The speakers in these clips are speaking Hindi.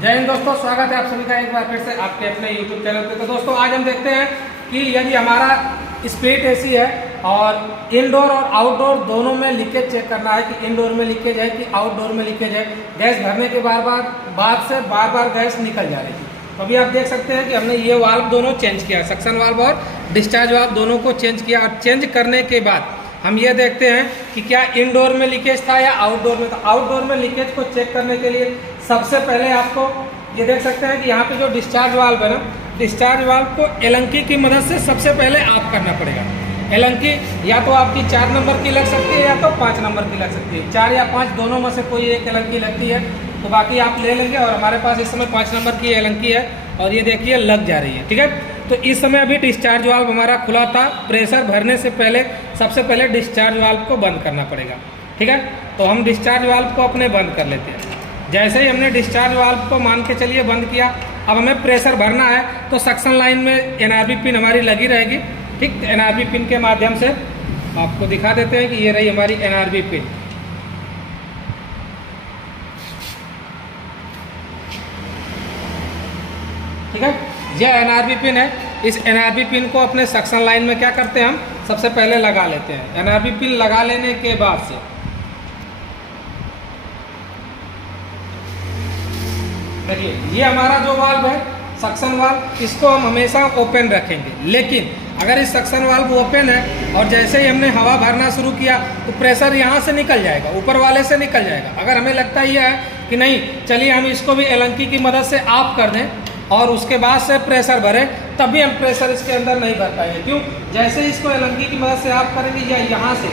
जय हिंद दोस्तों, स्वागत है आप सभी का एक बार फिर से आपके अपने YouTube चैनल पे। तो दोस्तों आज हम देखते हैं कि यदि हमारा स्प्लिट एसी है और इनडोर और आउटडोर दोनों में लीकेज चेक करना है कि इनडोर में लीकेज है कि आउटडोर में लीकेज है। गैस भरने के बाद से बार बार गैस निकल जा रही है। तो अभी आप देख सकते हैं कि हमने ये वाल्व दोनों चेंज किया, सक्शन वाल्व और डिस्चार्ज वाल्व दोनों को चेंज किया। और चेंज करने के बाद हम ये देखते हैं कि क्या इनडोर में लीकेज था या आउटडोर में। तो आउटडोर में लीकेज को चेक करने के लिए सबसे पहले आपको ये देख सकते हैं कि यहाँ पे जो डिस्चार्ज वाल्व है ना, डिस्चार्ज वाल्व को एलंकी की मदद से सबसे पहले ऑफ करना पड़ेगा। एलंकी या तो आपकी 4 नंबर की लग सकती है या तो 5 नंबर की लग सकती है। 4 या 5 दोनों में से कोई एक एलंकी लगती है तो बाकी आप ले लेंगे। और हमारे पास इस समय 5 नंबर की एलंकी है और ये देखिए लग जा रही है, ठीक है। तो इस समय अभी डिस्चार्ज वाल्व हमारा खुला था। प्रेशर भरने से पहले सबसे पहले डिस्चार्ज वाल्व को बंद करना पड़ेगा, ठीक है। तो हम डिस्चार्ज वाल्व को अपने बंद कर लेते हैं। जैसे ही हमने डिस्चार्ज वाल्व को मान के चलिए बंद किया, अब हमें प्रेशर भरना है तो सक्शन लाइन में एनआरबी पिन हमारी लगी रहेगी, ठीक। एनआरबी पिन के माध्यम से आपको दिखा देते हैं कि ये रही हमारी एनआरबी पिन, ठीक है। यह एनआरबी पिन है। इस एनआरबी पिन को अपने सक्शन लाइन में क्या करते हैं, हम सबसे पहले लगा लेते हैं। एनआरबी पिन लगा लेने के बाद से देखिए ये हमारा जो वाल्व है सक्शन वाल्व, इसको हम हमेशा ओपन रखेंगे। लेकिन अगर इस सक्शन वाल्व ओपन है और जैसे ही हमने हवा भरना शुरू किया तो प्रेशर यहाँ से निकल जाएगा, ऊपर वाले से निकल जाएगा। अगर हमें लगता ही है कि नहीं चलिए हम इसको भी एलंकी की मदद से ऑफ कर दें और उसके बाद से प्रेशर भरें, तब भी हम प्रेशर इसके अंदर नहीं भर पाएंगे। क्यों? जैसे ही इसको एलंकी की मदद से ऑफ करेंगे या यहाँ से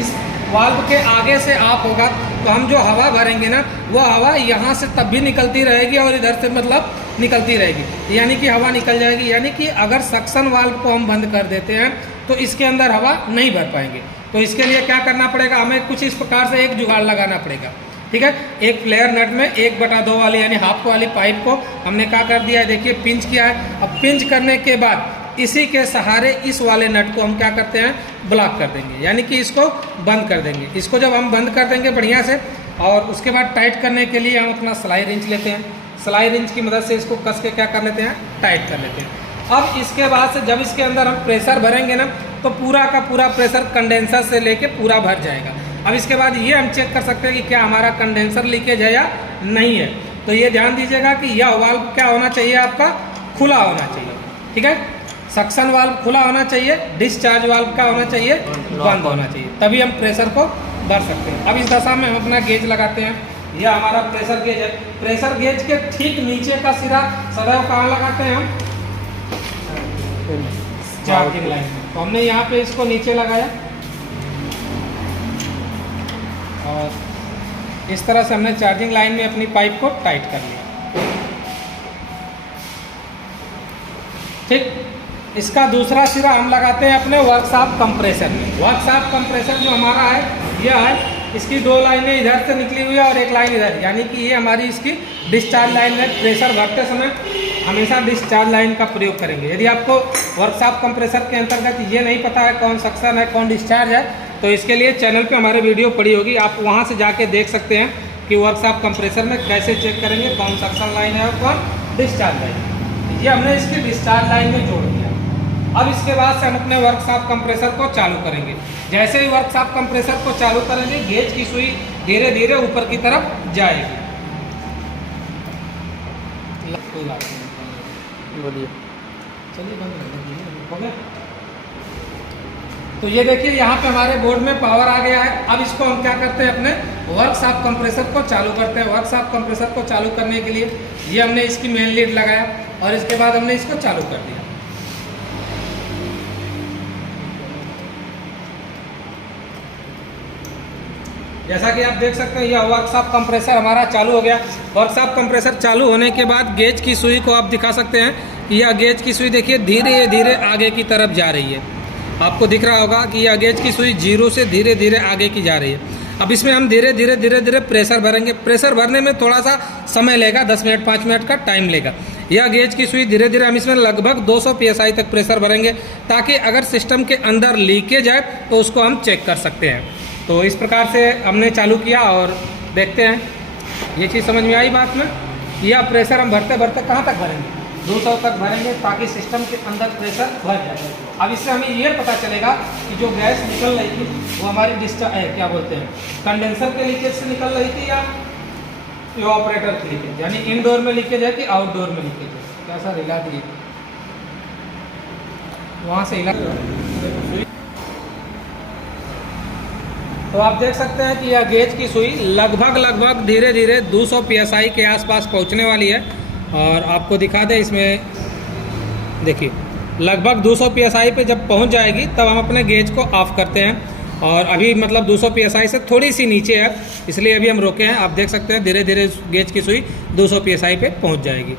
इस वाल्व के आगे से ऑफ होगा तो हम जो हवा भरेंगे ना वो हवा यहाँ से तब भी निकलती रहेगी और इधर से मतलब निकलती रहेगी, यानी कि हवा निकल जाएगी। यानी कि अगर सक्शन वाल्व को हम बंद कर देते हैं तो इसके अंदर हवा नहीं भर पाएंगे। तो इसके लिए क्या करना पड़ेगा, हमें कुछ इस प्रकार से एक जुगाड़ लगाना पड़ेगा, ठीक है। एक फ्लेयर नट में 1/2 वाली यानी हाफ वाली पाइप को हमने क्या कर दिया है, देखिए पिंच किया है। अब पिंच करने के बाद इसी के सहारे इस वाले नट को हम क्या करते हैं, ब्लॉक कर देंगे, यानी कि इसको बंद कर देंगे। इसको जब हम बंद कर देंगे बढ़िया से और उसके बाद टाइट करने के लिए हम अपना सिलाई रिंच लेते हैं। सिलाई रिंच की मदद से इसको कस के क्या कर लेते हैं, टाइट कर लेते हैं। अब इसके बाद से जब इसके अंदर हम प्रेशर भरेंगे ना तो पूरा का पूरा प्रेशर कंडेंसर से लेके पूरा भर जाएगा। अब इसके बाद ये हम चेक कर सकते हैं कि क्या हमारा कंडेंसर लीकेज है या नहीं है। तो ये ध्यान दीजिएगा कि यह वाल्व क्या होना चाहिए, आपका खुला होना चाहिए, ठीक है। सक्शन वाल्व खुला होना चाहिए, डिस्चार्ज वाल्व क्या होना चाहिए, बंद होना चाहिए, तभी हम प्रेशर को भर सकते हैं। अब इस दशा में हम अपना गेज लगाते हैं। यह हमारा प्रेशर गेज है। प्रेशर गेज के ठीक नीचे का सिरा सदैव कहाँ लगाते हैं हम, चार्जिंग लाइन में। तो हमने यहाँ पे इसको नीचे लगाया और इस तरह से हमने चार्जिंग लाइन में अपनी पाइप को टाइट कर लिया, ठीक। इसका दूसरा सिरा हम लगाते हैं अपने वर्कशॉप कंप्रेसर में। वर्कशॉप कंप्रेसर जो हमारा है यह है, इसकी 2 लाइनें इधर से निकली हुई है और एक लाइन इधर, यानी कि ये हमारी इसकी डिस्चार्ज लाइन है। प्रेशर भरते समय हमेशा डिस्चार्ज लाइन का प्रयोग करेंगे। यदि आपको वर्कशॉप कंप्रेसर के अंतर्गत ये नहीं पता है कौन सक्शन है कौन डिस्चार्ज है तो इसके लिए चैनल पे हमारे वीडियो पड़ी होगी, आप वहाँ से जाके देख सकते हैं कि वर्कशॉप कंप्रेसर में कैसे चेक करेंगे कौन सक्शन लाइन है और कौन डिस्चार्ज लाइन है। ये हमने इसकी डिस्चार्ज लाइन में जोड़ दिया। अब इसके बाद से हम अपने वर्कशॉप कंप्रेसर को चालू करेंगे। जैसे ही वर्कशॉप कंप्रेसर को चालू करेंगे गेज की सुई धीरे धीरे ऊपर की तरफ जाएगी। बोलिए, चलिए बंद हो गया। तो ये देखिए यहाँ पे हमारे बोर्ड में पावर आ गया है। अब इसको हम क्या करते हैं, अपने वर्कशॉप कंप्रेसर को चालू करते हैं। वर्कशॉप कंप्रेसर को चालू करने के लिए ये हमने इसकी मेन लीड लगाया और इसके बाद हमने इसको चालू कर दिया। जैसा कि आप देख सकते हैं यह वर्कशॉप कंप्रेसर हमारा चालू हो गया। वर्कशॉप कंप्रेसर चालू होने के बाद गेज की सुई को आप दिखा सकते हैं कि यह गेज की सुई देखिए धीरे धीरे आगे की तरफ जा रही है। आपको दिख रहा होगा कि यह गेज की सुई 0 से धीरे धीरे आगे की जा रही है। अब इसमें हम धीरे धीरे प्रेशर भरेंगे। प्रेशर भरने में थोड़ा सा समय लेगा, 10 मिनट 5 मिनट का टाइम लेगा। यह गेज की सुई धीरे धीरे हम इसमें लगभग 200 PSI तक प्रेशर भरेंगे ताकि अगर सिस्टम के अंदर लीकेज है तो उसको हम चेक कर सकते हैं। तो इस प्रकार से हमने चालू किया और देखते हैं ये चीज़ समझ में आई बात में। यह प्रेशर हम भरते भरते कहाँ तक भरेंगे, 200 तक भरेंगे ताकि सिस्टम के अंदर प्रेशर भर जाए। अब इससे हमें ये पता चलेगा कि जो गैस निकल रही थी वो हमारी क्या बोलते हैं, कंडेंसर के लीकेज से निकल रही थी या ऑपरेटर की लीकेज, यानी इनडोर में लीकेज है कि आउटडोर में लीकेज है। कैसा हिला दिए वहाँ से हिला। तो आप देख सकते हैं कि यह गेज की सुई लगभग धीरे धीरे 200 psi के आसपास पहुंचने वाली है। और आपको दिखा दें, इसमें देखिए लगभग 200 psi पे जब पहुंच जाएगी तब हम अपने गेज को ऑफ करते हैं। और अभी मतलब 200 psi से थोड़ी सी नीचे है, इसलिए अभी हम रोके हैं। आप देख सकते हैं धीरे धीरे गेज की सुई 200 psi पे पहुंच जाएगी।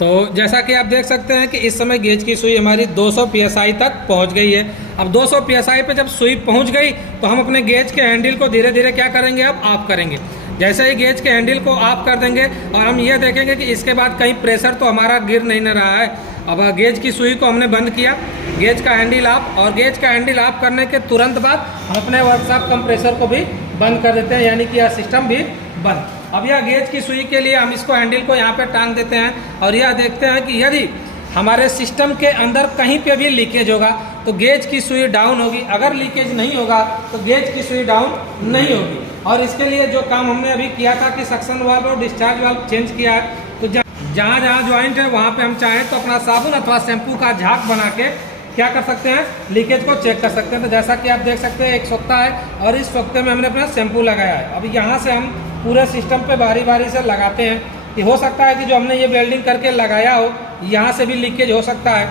तो जैसा कि आप देख सकते हैं कि इस समय गेज की सुई हमारी 200 psi तक पहुंच गई है। अब 200 psi पे जब सुई पहुंच गई तो हम अपने गेज के हैंडल को धीरे धीरे क्या करेंगे, अब ऑफ करेंगे। जैसे ही गेज के हैंडल को ऑफ कर देंगे और हम ये देखेंगे कि इसके बाद कहीं प्रेशर तो हमारा गिर नहीं न रहा है। अब गेज की सुई को हमने बंद किया, गेज का हैंडल ऑफ, और गेज का हैंडल ऑफ करने के तुरंत बाद हम अपने वर्कशॉप कंप्रेसर को भी बंद कर देते हैं, यानी कि यह सिस्टम भी बंद। अब यह गेज की सुई के लिए हम इसको हैंडल को यहाँ पे टांग देते हैं और यह देखते हैं कि यदि हमारे सिस्टम के अंदर कहीं पे भी लीकेज होगा तो गेज की सुई डाउन होगी, अगर लीकेज नहीं होगा तो गेज की सुई डाउन नहीं होगी। और इसके लिए जो काम हमने अभी किया था कि सक्शन वाल्व और डिस्चार्ज वाल्व चेंज किया है, तो जहाँ जहाँ ज्वाइंट है वहाँ पे हम चाहें तो अपना साबुन अथवा शैम्पू का झाग बना के क्या कर सकते हैं, लीकेज को चेक कर सकते हैं। तो जैसा कि आप देख सकते हैं एक सोख्ता है और इस सोख्ते में हमने अपना शैम्पू लगाया है। अब यहाँ से हम पूरे सिस्टम पे बारी बारी से लगाते हैं कि हो सकता है कि जो हमने ये वेल्डिंग करके लगाया हो यहाँ से भी लीकेज हो सकता है।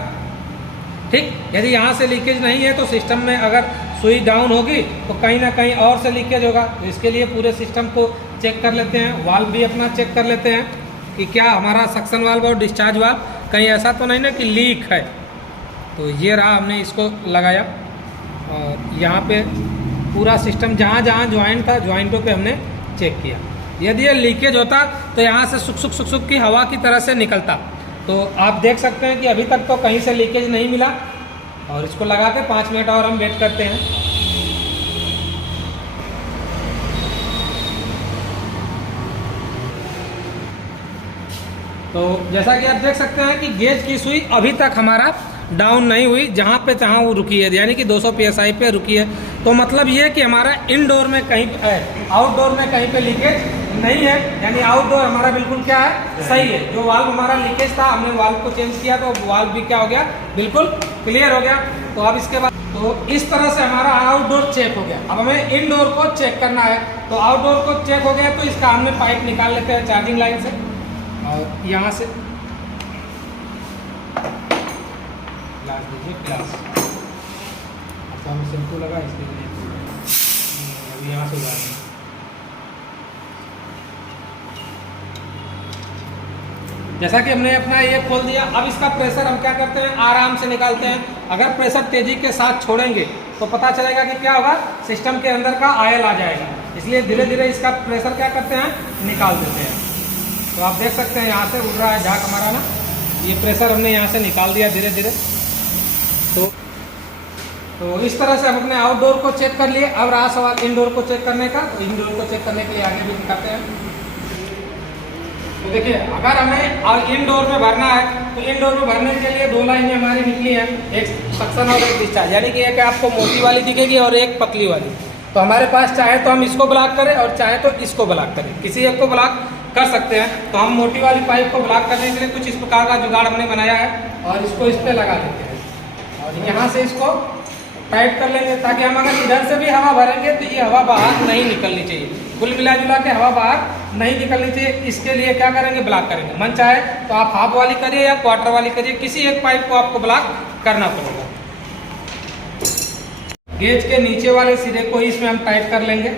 ठीक, यदि यहाँ से लीकेज नहीं है तो सिस्टम में अगर सुई डाउन होगी तो कहीं ना कहीं और से लीकेज होगा। तो इसके लिए पूरे सिस्टम को चेक कर लेते हैं, वाल्व भी अपना चेक कर लेते हैं कि क्या हमारा सक्शन वाल्व और डिस्चार्ज वाल्व कहीं ऐसा तो नहीं ना कि लीक है। तो ये रहा, हमने इसको लगाया और यहाँ पे पूरा सिस्टम जहाँ जहाँ ज्वाइंट था ज्वाइंटों पे हमने चेक किया। यदि ये लीकेज होता तो यहाँ से सुक सुक की हवा की तरह से निकलता। तो आप देख सकते हैं कि अभी तक तो कहीं से लीकेज नहीं मिला और इसको लगा के 5 मिनट और हम वेट करते हैं। तो जैसा कि आप देख सकते हैं कि गेज की सुई अभी तक हमारा डाउन नहीं हुई, जहाँ पे तहाँ वो रुकी है, यानी कि 200 psi पे रुकी है। तो मतलब ये कि हमारा इनडोर में कहीं आउटडोर में कहीं पे लीकेज नहीं है, यानी आउटडोर हमारा बिल्कुल क्या है, सही है। जो वाल्व हमारा लीकेज था हमने वाल्व को चेंज किया तो वाल्व भी क्या हो गया, बिल्कुल क्लियर हो गया। तो अब इसके बाद तो इस तरह से हमारा आउटडोर चेक हो गया। अब हमें इनडोर को चेक करना है। तो आउटडोर को चेक हो गया तो इसका हमने पाइप निकाल लेते हैं चार्जिंग लाइन से और यहाँ से ग्लास दीजिए, ग्लास अच्छा हमें शैम्पू लगा इसके लिए अभी यहाँ से उगाएंगे। जैसा कि हमने अपना ये खोल दिया, अब इसका प्रेशर हम क्या करते हैं, आराम से निकालते हैं। अगर प्रेशर तेजी के साथ छोड़ेंगे तो पता चलेगा कि क्या होगा, सिस्टम के अंदर का आयल आ जाएगा। इसलिए धीरे धीरे इसका प्रेशर क्या करते हैं, निकाल देते हैं। तो आप देख सकते हैं यहाँ से उड़ रहा है झाग हमारा ना, ये प्रेशर हमने यहाँ से निकाल दिया धीरे धीरे। तो इस तरह से हम अपने आउटडोर को चेक कर लिए। अब रहा सवाल इनडोर को चेक करने का। तो इनडोर को चेक करने के लिए आगे भी दिखाते हैं। तो देखिए अगर हमें इनडोर में भरना है तो इनडोर में भरने के लिए 2 लाइनें हमारी निकली हैं, एक सक्शन और एक डिस्चार्ज, यानी कि एक आपको मोटी वाली दिखेगी और एक पतली वाली। तो हमारे पास चाहे तो हम इसको ब्लॉक करें और चाहे तो इसको ब्लॉक करें, किसी एक को ब्लॉक कर सकते हैं। तो हम मोटी वाली पाइप को ब्लॉक करने के लिए कुछ इस प्रकार का जुगाड़ हमने बनाया है और इसको इस पर लगा देते हैं और यहाँ से इसको टाइट कर लेंगे ताकि हम अगर इधर से भी हवा भरेंगे तो ये हवा बाहर नहीं निकलनी चाहिए। कुल मिला जुला के हवा बाहर नहीं निकलनी चाहिए। इसके लिए क्या करेंगे, ब्लॉक करेंगे। मन चाहे तो आप हाफ वाली करिए या क्वार्टर वाली करिए, किसी एक पाइप को आपको ब्लॉक करना पड़ेगा। गेज के नीचे वाले सिरे को इसमें हम टाइट कर लेंगे।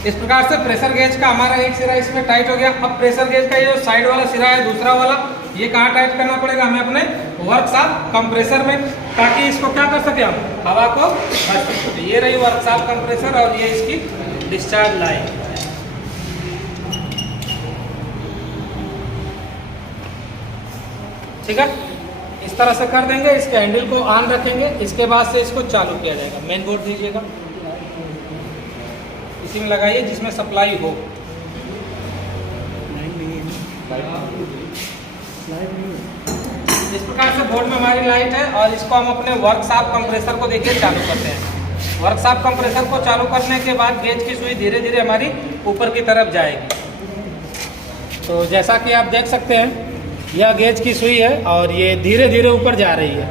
इस प्रकार से प्रेशर गेज का हमारा एक सिरा इसमें टाइट हो गया। अब प्रेशर गेज का ये जो साइड वाला सिरा है दूसरा वाला, ये कहाँ टाइट करना पड़ेगा हमें? अपने वर्कशॉप कंप्रेसर में, ताकि इसको क्या कर सके हम, हवा को भर सके। ये रही वर्कशॉप कंप्रेसर और ये इसकी डिस्चार्ज लाइन। ठीक है, इस तरह से कर देंगे। इसके हैंडल को ऑन रखेंगे, इसके बाद से इसको चालू किया जाएगा। मेन बोर्ड दीजिएगा, इसी में लगाइए जिसमें सप्लाई हो। इस प्रकार से बोर्ड में हमारी लाइट है और इसको हम अपने वर्कशॉप कंप्रेसर को देखिए चालू करते हैं। वर्कशॉप कंप्रेसर को चालू करने के बाद गेज की सुई धीरे धीरे हमारी ऊपर की तरफ जाएगी। तो जैसा कि आप देख सकते हैं, यह गेज की सुई है और ये धीरे धीरे ऊपर जा रही है।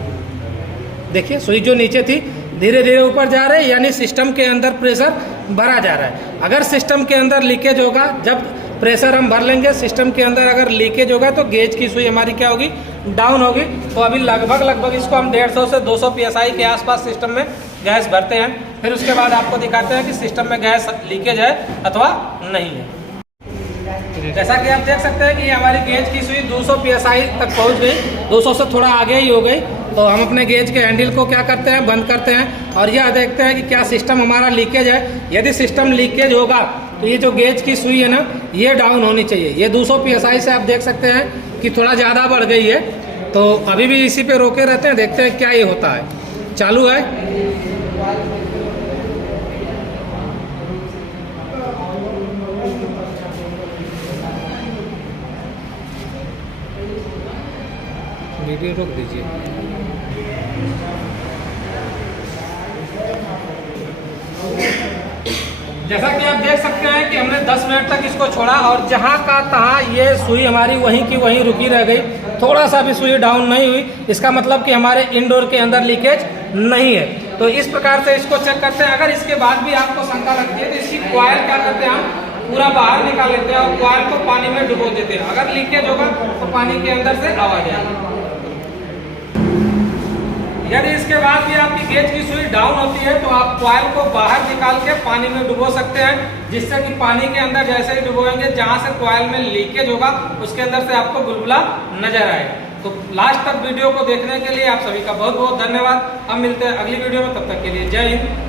देखिए सुई जो नीचे थी धीरे धीरे ऊपर जा रही है, यानी सिस्टम के अंदर प्रेशर भरा जा रहा है। अगर सिस्टम के अंदर लीकेज होगा, जब प्रेशर हम भर लेंगे सिस्टम के अंदर, अगर लीकेज होगा तो गेज की सुई हमारी क्या होगी, डाउन होगी। तो अभी लगभग इसको हम 150 से 200 PSI के आसपास सिस्टम में गैस भरते हैं। फिर उसके बाद आपको दिखाते हैं कि सिस्टम में गैस लीकेज है अथवा नहीं है। जैसा कि आप देख सकते हैं कि हमारी गेज की सुई 200 PSI तक पहुंच गई, 200 से थोड़ा आगे ही हो गई। तो हम अपने गेज के हैंडल को क्या करते हैं, बंद करते हैं और यह देखते हैं कि क्या सिस्टम हमारा लीकेज है। यदि सिस्टम लीकेज होगा तो ये जो गेज की सुई है ना, ये डाउन होनी चाहिए। ये 200 PSI से आप देख सकते हैं कि थोड़ा ज़्यादा बढ़ गई है। तो अभी भी इसी पे रोके रहते हैं, देखते हैं क्या ये होता है। चालू है, वीडियो रोक दीजिए। जैसा कि आप देख सकते हैं कि हमने 10 मिनट तक इसको छोड़ा और जहां का तहां ये सुई हमारी वहीं की वहीं रुकी रह गई, थोड़ा सा भी सुई डाउन नहीं हुई। इसका मतलब कि हमारे इनडोर के अंदर लीकेज नहीं है। तो इस प्रकार से इसको चेक करते हैं। अगर इसके बाद भी आपको शंका लगती है तो इसकी कॉइल क्या करते हैं, हम पूरा बाहर निकाल लेते हैं और कॉइल को पानी में डुबो देते हैं। अगर लीकेज होगा तो पानी के अंदर से आवाज आएगी। यदि इसके बाद भी आपकी गेज की सुई डाउन होती है तो आप कॉइल को बाहर निकाल के पानी में डुबो सकते हैं, जिससे कि पानी के अंदर जैसे ही डुबोएंगे जहां से कॉइल में लीकेज होगा उसके अंदर से आपको बुलबुला नजर आए। तो लास्ट तक वीडियो को देखने के लिए आप सभी का बहुत बहुत धन्यवाद। हम मिलते हैं अगली वीडियो में, तब तक के लिए जय हिंद।